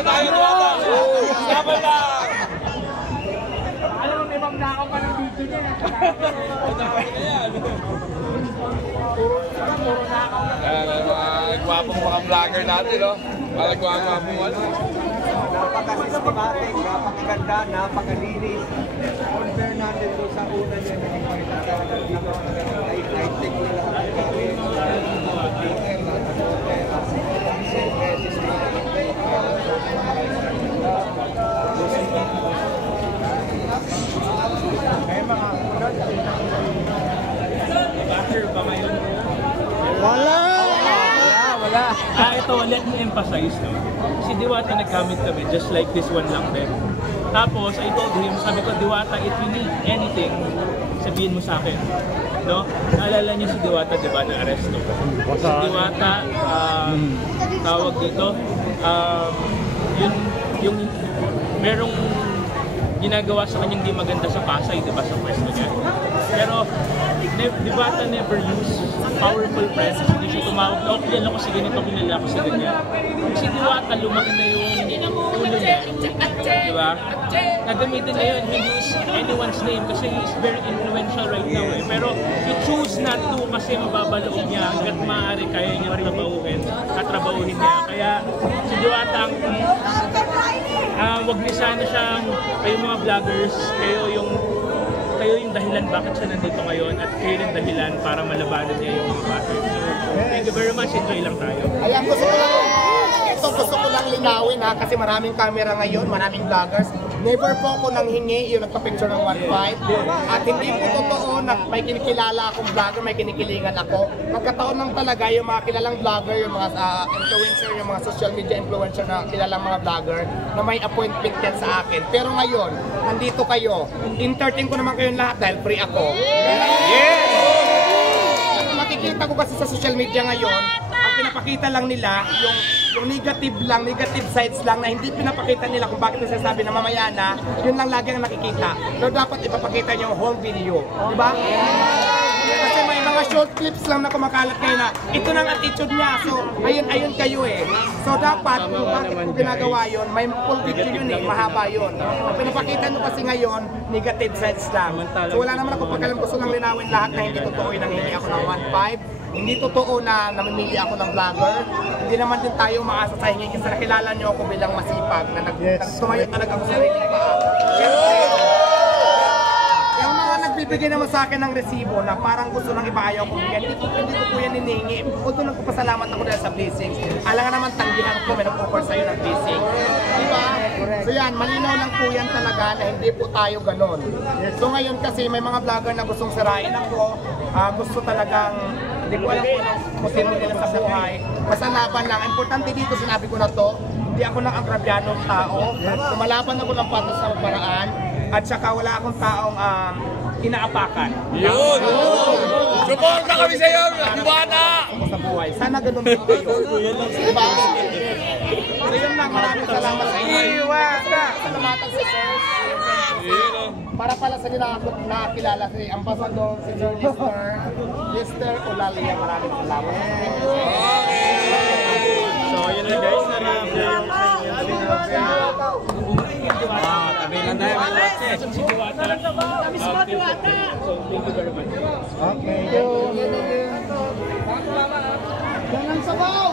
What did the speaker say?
Laban tayo, Diwata! Laban lang! Alam mo, may magnakaw pa ng video niya. Puro nakaw lang. Ayan, mga gwapong mga vlogger natin, no? Mga gwapong ano. Napaka-systematic, napakaganda, napakalinis. Compare natin doon sa una niya na high-tech na lahat ng gamit. Wala! Ito, let me emphasize, no? Si Diwata nagkamit kami, just like this one lang din. Tapos, I told him, sabi ko, Diwata, if you need anything, sabihin mo sa akin. No? Naalala niyo si Diwata, di ba, na aresto? Si Diwata, tawag dito, yung merong ginagawa sa kanyang di maganda sa Pasay, di ba, sa pwesto niya. Pero, Diwata never use powerful presence. Hindi siya tumawag na, okay, alam ko si ganito, kilala ko si ganyan. Si Diwata, lumaki na yung ulo niya. Diba? Nagamitin na yun, he use anyone's name kasi he is very influential right now eh. Pero he choose not to kasi mababaloob niya hanggat maaari kaya niya tatrabahuhin niya. Kaya si Diwata, wag niya sana siyang, kayo mga vloggers, kayo yung dahilan bakit siya nandito ngayon at kayo yung dahilan para malabanan niya yung mga battles. So, thank you very much. Enjoy lang tayo. Ayan, gusto ko lang linawin ha, kasi maraming camera ngayon, maraming vloggers. Never po ako nanghingi yung nagpa-picture ng 1.5. At hindi po totoo na may kinikilala akong vlogger, may kinikilingan ako. Nagkataon lang talaga yung mga kilalang vlogger, yung mga influencer, yung mga social media influencer na kilalang mga vlogger na may appointment yan sa akin. Pero ngayon, nandito kayo. Entertain ko naman kayong lahat dahil free ako. Yes! Makikita ko kasi sa social media ngayon, ang pinapakita lang nila yung negative sides lang na hindi pinapakita nila kung bakit nasasabi na mamaya na, yun lang lagi ang nakikita. Pero dapat ipapakita nyo yung whole video. Diba? Kasi may mga short clips lang na kumakalat kayo na ito nang attitude niya. So, ayun kayo eh. So, dapat kung bakit ko ginagawa yun, may full video yun eh, mahaba yun. Ang pinapakita nyo kasi ngayon, negative sides lang. So, wala naman ako pagkalam, gusto lang linawin lahat na hindi totoo yung nangingi ako ng 1.5. Hindi totoo na namimili ako ng vlogger. Hindi naman din tayo maasa sa hingi kasi nakilala nyo ako bilang masipag na nagtumayo talaga ako sa riling paa. Yung mga nagbibigay naman sa akin ng resibo na parang gusto nang ipayaw ko bigyan, hindi ko po yan hinihingi. Although nagpapasalamat ako dahil sa blessings. Alam nga naman tanggihan ko, may nag-offer sa'yo ng blessing. Diba? So yan, malinaw lang po yan talaga na hindi po tayo ganon. So ngayon kasi may mga vlogger na gustong sirain ako, gusto talagang hindi ko alam kung sino nila sa buhay. Basta laban lang. Importante dito, sinabi ko na to, hindi ako ng agrabyadong tao. Lumalaban ako ng patas ng paraan. At saka wala akong taong inaapakan. Yun! Support na kami sa'yo, Diwata! Sa buhay. Sana ganun din kayo. Diba? So yun lang, maraming salamat sa inyo. Diwata! Salamatan si Sir. Para pala sa nakakilala si Ambassador, si Sir Mr. Olalia, maraming salamat. So, yun na guys, na-review yung Tabi lang tayo, may watches. si Diwata. So, thank you very much. Okay. Jangan sabaw!